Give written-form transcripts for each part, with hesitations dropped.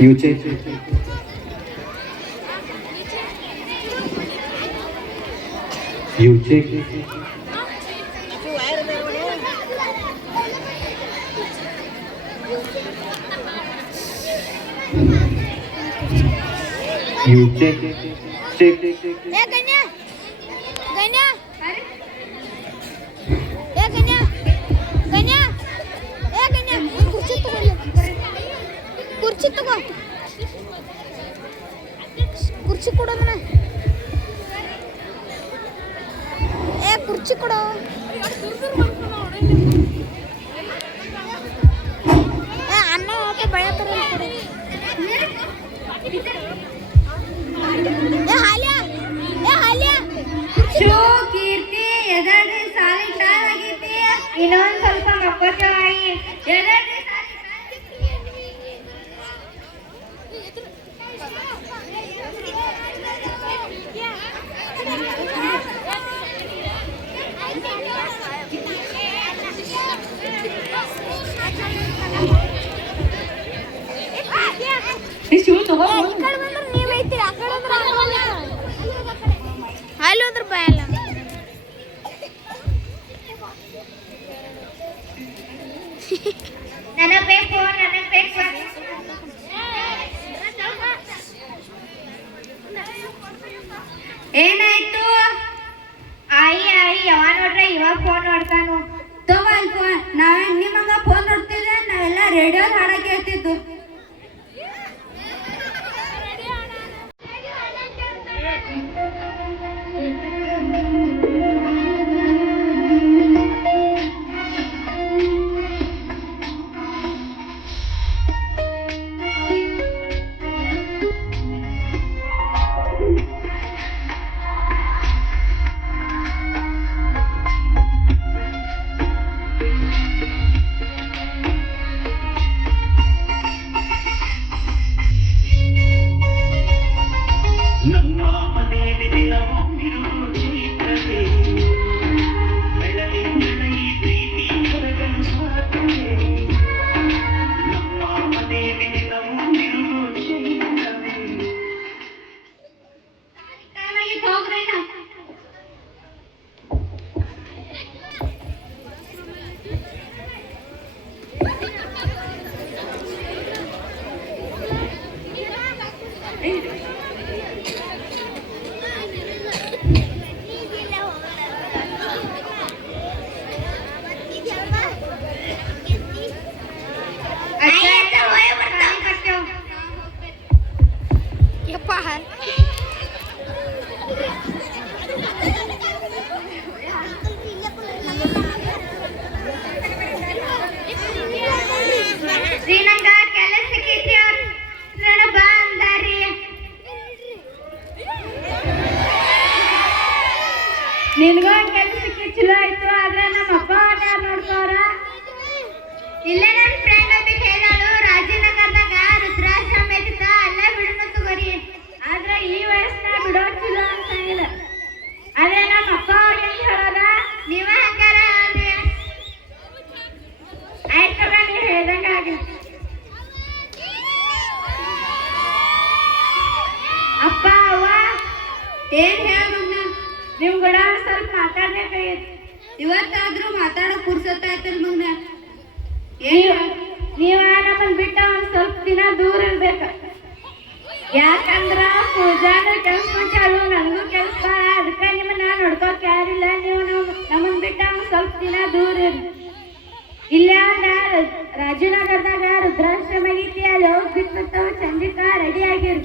You check. You check. You check. Check. Ganya. Ganya. Ganya. Ganya. Ganya. ಕುರ್ಚಿ ತಗೋ ಕುರ್ಚಿ ಕೊಡು ಮನೆ ಕುರ್ಚಿ ಕೊಡು ಅನ್ನ ಹೋಗಿ ಬೆಳತರ ಹಾಲ್ಯ ಹಾಲ್ಯ ಕೀರ್ತಿ ಎದರ್ರಿ ಸಾಲಿ ಟಾರ್ ಆಗೈತಿ ಇನ್ನೊಂದು ಸ್ವಲ್ಪ ಮಕ್ಕಳಾಯಿ ಎದರ್ರಿ ಅಲ್ಲಿ ಹೋದ್ರ ಬಯಲ್ಲ ನನಗೆ ಬೇಕು ಏನಾಯ್ತು ಆಯಿ ಯಾವ ನೋಡ್ರೆ ಇವಾಗ ಫೋನ್ ನೋಡ್ತಾನು ತಗೋ ಫೋನ್ ನಾವೇನ್ ನಿಮಗ ಫೋನ್ ನೋಡ್ತಿದ್ರೆ ನಾವೆಲ್ಲ ರೇಡಿಯೋ ಹಾಡ ಕೇಳ್ತಿದ್ದು ನಿನ್ಗ ಕೆಲಸಕ್ಕೆ ಚಲೋ ಆಯ್ತು ಆದ್ರೆ ನಮ್ಮ ಅಪ್ಪ ಯಾರು ನೋಡ್ತಾರ ಇಲ್ಲ ನನ್ನ ಫ್ರೆಂಡ್ ಅಂತ ಹೇಳಾಳು ರಾಜನಗರದಾಗ ರುದ್ರಾಶ್ರಮ ಐತ ಅಲ್ಲ ಬಿಡೋಣ ತಗೋರಿ ಆದ್ರೆ ಈ ವಯಸ್ಸನ್ನ ಬಿಡೋದ್ ಚಲೋ ಅನ್ಸಂಗಿಲ್ಲ ಆದ್ರೆ ನಮ್ಮ ಅಪ್ಪ ಅವ್ರಿಗೆ ಏನ್ ಹೇಳೋದ ನೀವ ಹಂಗಾರ ಆಯ್ತದ ನೀವ್ ಹೇಳ್ದಂಗ ಆಗಿ ಅಪ್ಪ ಅವ್ವ ಏನ್ ಹೇಳ ನಿಮ್ ಕೂಡ ಸ್ವಲ್ಪ ಮಾತಾಡ್ಬೇಕಾಗಿತ್ತು ಇವತ್ತಾದ್ರೂ ಮಾತಾಡಕ್ ಪುರ್ಸೊತ್ತಾಯ್ತಲ್ ಮಗ್ನ ನೀವ ನಮ್ಮನ್ ಬಿಟ್ಟ ಒಂದ್ ಸ್ವಲ್ಪ ದಿನ ದೂರ ಇರ್ಬೇಕ ಯಾಕಂದ್ರ ಪೂಜಾನ ಕೆಲ್ಸ ಚಾಲು ನನಗೂ ಕೆಲ್ಸ ಅದಕ್ಕ ನಿಮ್ಮನ್ನ ನೋಡ್ಕೋಕ್ ಯಾರಿಲ್ಲ ನೀವು ನಮ್ಮನ್ ಬಿಟ್ಟ ಒಂದ್ ಸ್ವಲ್ಪ ದಿನ ದೂರ ಇರ್ ಇಲ್ಲ ರಾಜನಗರದಾಗ ರುದ್ರಾಶ್ರಮ ಆಗೈತಿ ಅಲ್ಲಿ ಹೋಗಿ ಬಿಟ್ಟು ಚಂದಿಕಾ ರೆಡಿ ಆಗಿರ್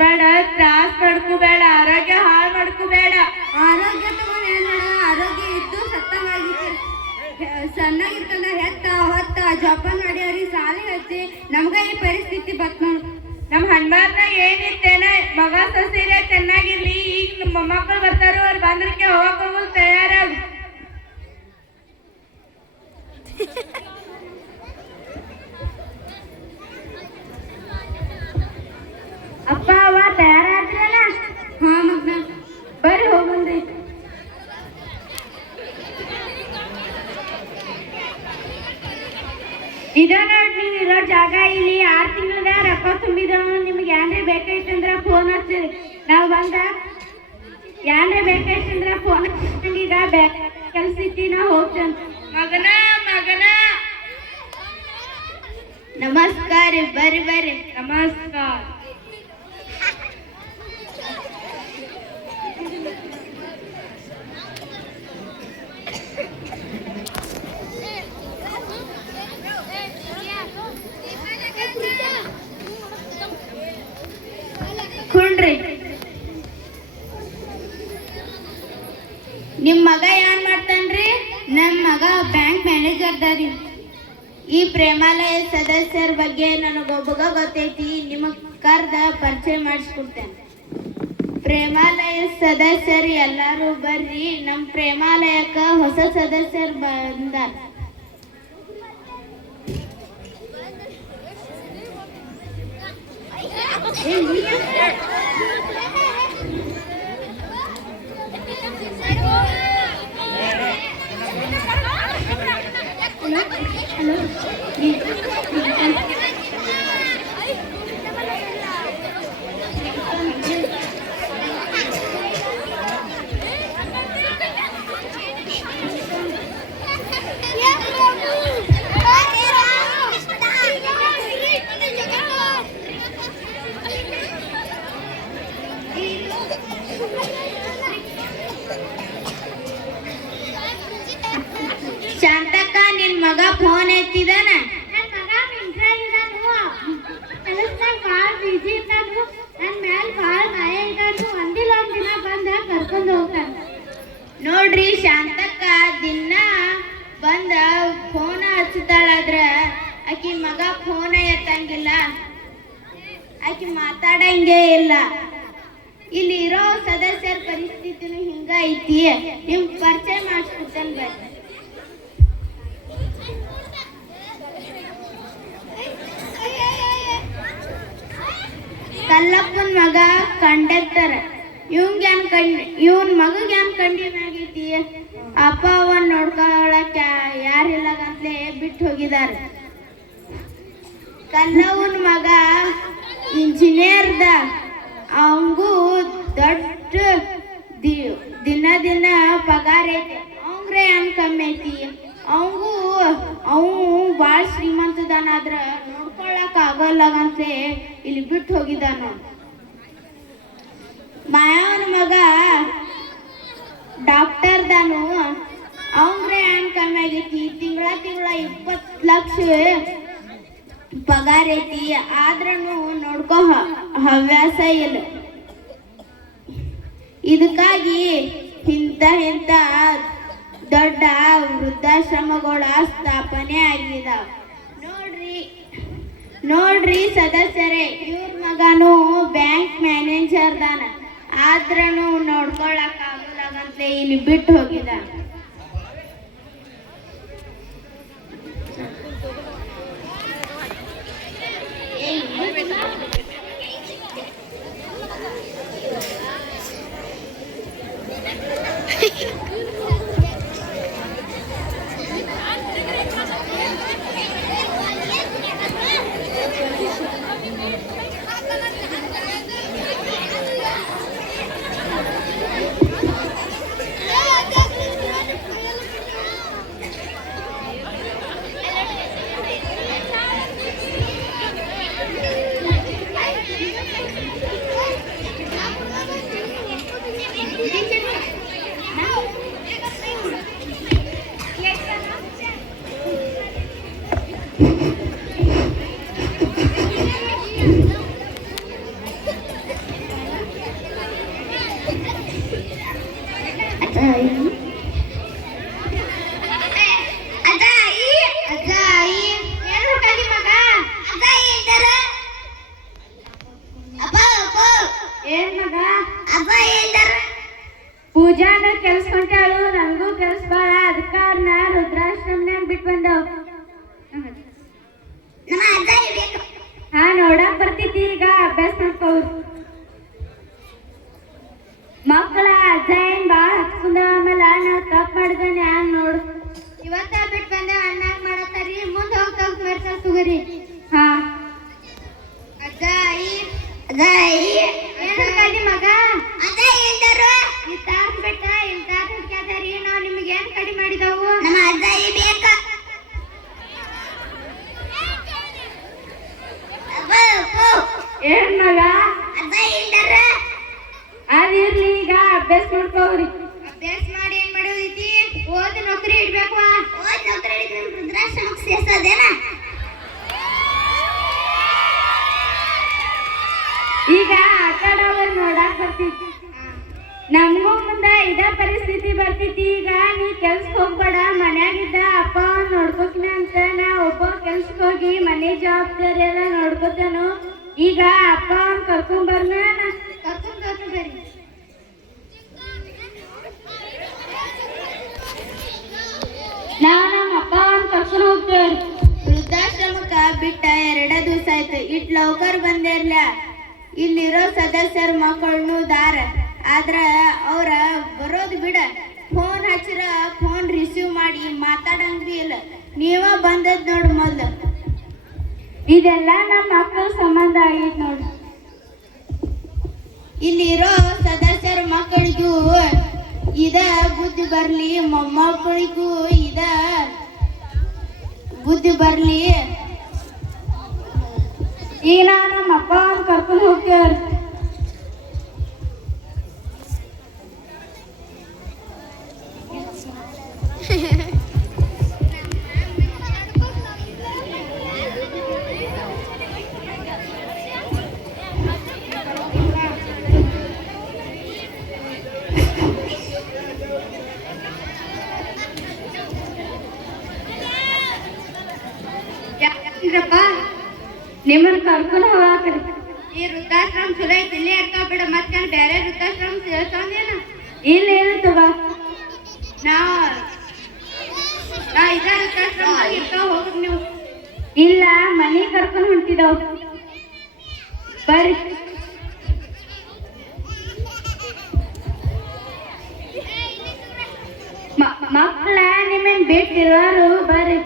ಬೇಡ ತ್ರಾಸ್ ಮಾಡ್ಕೋಬೇಡ ಆರೋಗ್ಯ ಹಾಳು ಮಾಡ್ಕೋಬೇಡ ಆರೋಗ್ಯ ತಗೊಂಡು ಏನ್ ಮಾಡ ಆರೋಗ್ಯ ಇದ್ದು ಸತ್ತವಾಗಿತ್ತು ಸಣ್ಣಗಿರ್ತಂದ ಹೆತ್ತ ಹೊತ್ತ ಜೋಪಾನ ಮಾಡ್ಯಾರಿ ಸಾಲಿ ಹಚ್ಚಿ ನಮ್ಗ ಈ ಪರಿಸ್ಥಿತಿ ಬತ್ ನೋಡ್ ನಮ್ ಹಣ್ಮಾರ್ನ ಏನಿತ್ತೇನ ಮಗ ಸೊಸೀರೆ ಚೆನ್ನಾಗಿರ್ಲಿ ಈಗ ನಮ್ಮ ಮೊಮ್ಮಕ್ಕಳು ಬರ್ತಾರೋ ಅವ್ರು ಬಂದ್ರಕ್ಕೆ ಹೋಗಕ್ ಹೋಗಲ್ ತಯಾರಾಗ ಅಪ್ಪ ಅವ್ವ ತಯಾರಾದ್ರಲ್ಲ ಹಾ ಮಗ್ನ ಬರ್ರಿ ಹೋಗಂದ್ರಿ ಹಚ್ಚಿರಿ. ನಾವು ಬಂದ ಯಾನ್ರೆ ಬೇಕಂದ್ರ ಫೋನ್ ಈಗ ಕೆಲ್ಸ ಇಟ್ಟಿ ನಾ ಹೋಗ್ತೇನೆ. ಮಗನ ನಮಸ್ಕಾರ, ಬರ್ರಿ. ನಮಸ್ಕಾರ. ಕುಂಡ್ರಿ. ನಿಮ್ ಮಗ ಏನ್ ಮಾಡ್ತಾನ್ರಿ? ನನ್ ಮಗ ಬ್ಯಾಂಕ್ ಮ್ಯಾನೇಜರ್ ದಾರಿ. ಈ ಪ್ರೇಮಾಲಯ ಸದಸ್ಯರ ಬಗ್ಗೆ ನನಗೊಬ್ಬಗ ಗೊತ್ತೈತಿ, ನಿಮಗ್ ಕರ್ದ ಪರಿಚಯ ಮಾಡಿಸ್ಕೊಡ್ತೇನೆ. ಪ್ರೇಮಾಲಯ ಸದಸ್ಯರು ಎಲ್ಲಾರು ಬರ್ರಿ. ನಮ್ ಪ್ರೇಮಾಲಯಕ್ಕ ಹೊಸ ಸದಸ್ಯರು ಬಂದಾರ. ಶಾಂತಕ್ಕ, ನಿನ್ ಮಗ ಫೋನ್ ಎತ್ತಿದಾನ? ನನ್ ಮಗ ಕೆಲಸದಾಗ ಭಾಳ ಬಿಜಿ ಇದ್ದಾನು. ನನ್ ಮ್ಯಾಲ ಭಾಳ ಮಾಯ ಇದ್ದಾನು. ಒಂದಿಲ್ಲ ಒಂದ್ ದಿನ ಬಂದ ಕರ್ಕೊಂಡು ಹೋಗ್ತಾನ. ನೋಡ್ರಿ, ಶಾಂತಕ್ಕ ದಿನ ಬಂದ ಫೋನ್ ಹಚ್ಚತಾಳಾದ್ರ ಆಕಿ ಮಗ ಫೋನ ಎತ್ತಂಗಿಲ್ಲ, ಆಕಿ ಮಾತಾಡಂಗೇ ಇಲ್ಲ. ಇಲ್ಲಿ ಇರೋ ಸದಸ್ಯರ ಪರಿಸ್ಥಿತಿನೂ ಹಿಂಗ ಐತಿ. ನಿಮ್ ಪರಿಚಯ ಮಾಡಿಸ್ಕೊಡ್ತೇನೆ ಬರ್ರಿ. ಕಲ್ಲಪ್ಪನ ಮಗ ಕಂಡಕ್ಟರ್. ಇವನ್ ಮಗಗ್ ಏನ್ ಕಂಡಿನಾಗೈತಿ? ಅಪ್ಪ ಅವನ್ ನೋಡ್ಕೊಳಕ್ ಯಾರಿಲ್ಲಗಂತ್ಲೆ ಬಿಟ್ಟು ಹೋಗಿದಾರೆ. ಕಲ್ಲವನ್ ಮಗ ಇಂಜಿನಿಯರ್ದ. ಅವಂಗೂ ದೊಡ್ಡ ದಿನ ಪಗಾರ ಐತೆ. ಅವಂಗ್ರೆ ಏನ್ ಕಮ್ಮಿ ಐತಿ? ಅವು ಭಾಳ ಶ್ರೀಮಂತದಾನಾದ್ರ ನೋಡ್ಕೊಳಕ್ ಆಗಲ್ಲಗಂತೆ ಇಲ್ಲಿ ಬಿಟ್ಟು ಹೋಗಿದ್ದಾನ. ಮಾಯವನ ಮಗ ಡಾಕ್ಟರ್ದಾನು. ಅವಂಗ್ರೆ ಏನ್ ಕಮ್ಮಿ ಆಗೈತಿ? ತಿಂಗಳ 20 ಲಕ್ಷ ಪಗಾರ ಐತಿ. ಆದ್ರೂ ನೋಡ್ಕೋ ಹವ್ಯಾಸ ಇಲ್ಲ. ಇದಕ್ಕಾಗಿ ಇಂಥ ದೊಡ್ಡ ವೃದ್ಧಾಶ್ರಮಗಳ ಸ್ಥಾಪನೆ ಆಗಿದಾವ. ನೋಡ್ರಿ ಸದಸ್ಯರೇ, ಇವ್ರ ಮಗನು ಬ್ಯಾಂಕ್ ಮ್ಯಾನೇಜರ್ ದಾನ. ಆದ್ರೂ ನೋಡ್ಕೊಳಕ್ ಆಗಲಾಗಂತಲೇ ಇಲ್ಲಿ ಬಿಟ್ಟು ಹೋಗಿದ. ಪೂಜಾನ ಕೆಲ್ಸ ಹೊಂಟಾಳು, ನನಗೂ ಕೆಲ್ಸ ಬಾಳ. ಅದಕ್ಕ ಅವ್ರನ್ನ ರುದ್ರಾಶ್ರಮನಾಗ ಬಿಟ್ಟು ಬಂದವ್. ಹಾ, ನೋಡಕ್ ಬರ್ತೈತಿ. ಈಗ ಅಭ್ಯಾಸ ಮಾಡ್ಕೋದು. ಮಕ್ಕಳ ಅಜ್ಜ ಏನ್ ಬಾಳ ಹಚ್ಕೊಂಡ. ಆಮೇಲೆ ನಾವ್ ತಪ್ಪು ಮಾಡಿದಾನೆ ಯಾನ್ ನೋಡು. ಇವತ್ತ ಬಿಟ್ಟು ಬಂದ ಅಣ್ಣಾಗ ಮಾಡತ್ತಾರಿ. ಮುಂದೆ ಹೋಗ್ತಾ ಬರ್ತಾರ ತಗೋರಿ. ಹಾ, ಅಜ್ಜ ಆಯಿ ಏನ್ ಮಗ ಅದ ಇಲ್ದಾರ ಅದಿರ್ಲಿ ಈಗ ಅಭ್ಯಾಸ ಮಾಡ್ಕೋರಿ. ಅಭ್ಯಾಸ ಮಾಡಿ ಏನ್ ಮಾಡೋದೈತಿ? ಓದಿ ನೌಕರಿ ಇಡ್ಬೇಕು. ಓದ್ ನೌಕರಿ ಹಿಡಿದ್ರೆ ವೃದ್ಧಾಶ್ರಮಕ್ಕೆ ಸೇರ್ಸೋದೇನ? ಈಗ ಆಟಾಡೋರ್ ನೋಡಾಕ್ ಬರ್ತಿತ್ತು. ನಮಗೂ ಮುಂದ ಇದ ಪರಿಸ್ಥಿತಿ ಬರ್ತೈತಿ. ಈಗ ನೀ ಕೆಲ್ಸಕ್ಕೆ ಹೋಗ್ಬೇಡ, ಮನ್ಯಾಗಿದ್ದ ಅಪ್ಪ ನೋಡ್ಕೋತೀನಿ ಅಂತ ನಾ ಒಬ್ಬ ಕೆಲ್ಸಕ್ಕೆ ಹೋಗಿ ಮನೆ ಜವಾಬ್ದಾರಿ ಎಲ್ಲ ನೋಡ್ಕೋತಾನು. ಈಗ ಅಪ್ಪ ಕರ್ಕೊಂಬರ್ನ ಕರ್ಕೊಂಡ್ ಬರ್ರಿ. ನಾವ್ ನಮ್ಮ ಅಪ್ಪ ಕರ್ಕೊಂಡು ಹೋಗ್ತೇವೆ. ವೃದ್ಧಾಶ್ರಮಕ್ಕ ಬಿಟ್ಟ 2 ದಿವಸ ಆಯ್ತು. ಇಟ್ ಲೌಕರ್ ಬಂದಿರ್ಲ. ಇಲ್ಲಿರೋ ಸದಸ್ಯರ ಮಕ್ಕಳನ್ನು ದಾರ ಆದ್ರ ಅವ್ರ ಬರೋದು ಬಿಡ. ಫೋನ್ ಹಚ್ಚಿರ ಫೋನ್ ರಿಸೀವ್ ಮಾಡಿ ಮಾತಾಡಂಗ್ ಬಿ ಇಲ್ಲ. ನೀವ ಬಂದದ್ ನೋಡು ಮೊದ್ಲು. ಇದೆಲ್ಲ ನಮ್ಮ ಮಕ್ಕಳ ಸಂಬಂಧ ಆಗೈತ್ ನೋಡು. ಇಲ್ಲಿರೋ ಸದಸ್ಯರ ಮಕ್ಕಳಿಗೂ ಇದ ಬುದ್ಧಿ ಬರ್ಲಿ, ಮೊಮ್ಮಕ್ಕಳಿಗೂ ಇದ ಬುದ್ಧಿ ಬರ್ಲಿ. ಈಗ ನಾವು ನಮ್ಮ ಅಪ್ಪ ಕರ್ಕೊಂಡು ಹೋಗ್ತೇವೆ. ಯಾಕಂದ್ರಪ್ಪ ನಿಮ್ಮನ್ನ ಕರ್ಕೊಂಡು ಹೋಗಾಕ್ರಿ. ಈ ವೃದ್ಧಾಶ್ರಮ ಚಲೋ ಐತಿ, ಇಲ್ಲೇ ಇರ್ತಾವ ಬಿಡ. ಮತ್ತೆ ಬೇರೆ ವೃದ್ಧಾಶ್ರಮ ಸೇರ್ಸೋದೇನ? ಇಲ್ಲ ಏನಂತವ ನಾ ಇದ ವೃದ್ಧಾಶ್ರಮ ಇರ್ತಾವ, ಹೋಗ್ರಿ ನೀವು. ಇಲ್ಲ ಮನೆ ಕರ್ಕೊಂಡು ಹೊಂಟಿದಾವ್ ಬರ್ರಿ. ಮಕ್ಕಳ ನಿಮ್ಮನ್ ಬಿಟ್ಟಿರೋರು ಬರ್ರಿ.